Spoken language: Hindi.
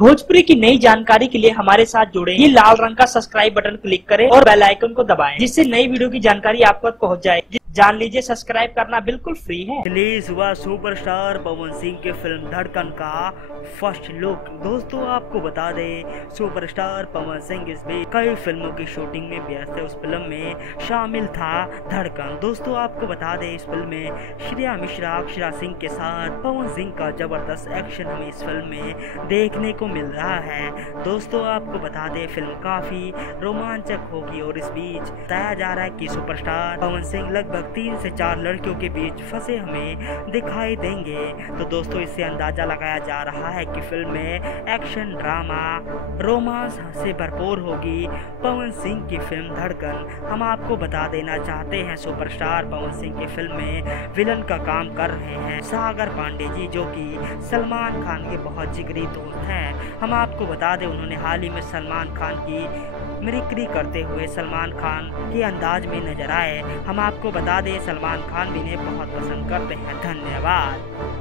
भोजपुरी की नई जानकारी के लिए हमारे साथ जुड़े। ये लाल रंग का सब्सक्राइब बटन क्लिक करें और बेल आइकन को दबाएं, जिससे नई वीडियो की जानकारी आप तक पहुंच जाए। जान लीजिए, सब्सक्राइब करना बिल्कुल फ्री है। रिलीज हुआ सुपरस्टार पवन सिंह के फिल्म धड़कन का फर्स्ट लुक। दोस्तों आपको बता दें, सुपरस्टार पवन सिंह इस बीच कई फिल्मों की शूटिंग में व्यस्त है। उस फिल्म में शामिल था धड़कन। दोस्तों आपको बता दें, इस फिल्म में श्रेया मिश्रा, अक्षरा सिंह के साथ पवन सिंह का जबरदस्त एक्शन हमें इस फिल्म में देखने को मिल रहा है। दोस्तों आपको बता दें, फिल्म काफी रोमांचक होगी और इस बीच बताया जा रहा है कि सुपरस्टार पवन सिंह लगभग 3 से 4 लड़कियों के बीच फंसे हमें दिखाई देंगे। तो दोस्तों इससे अंदाजा लगाया जा रहा है कि फिल्म में एक्शन, ड्रामा, रोमांस से भरपूर होगी। पवन सिंह की फिल्म धड़कन हम आपको बता देना चाहते हैं, सुपरस्टार पवन सिंह की फिल्म में विलन का काम कर रहे हैं सागर पांडे जी, जो कि सलमान खान के बहुत जिगरी दोस्त हैं। हम आपको बता दें, उन्होंने हाल ही में सलमान खान की मिमिक्री करते हुए सलमान खान के अंदाज में नजर आए। हम आपको बता दें, सलमान खान भी इन्हें बहुत पसंद करते हैं। धन्यवाद।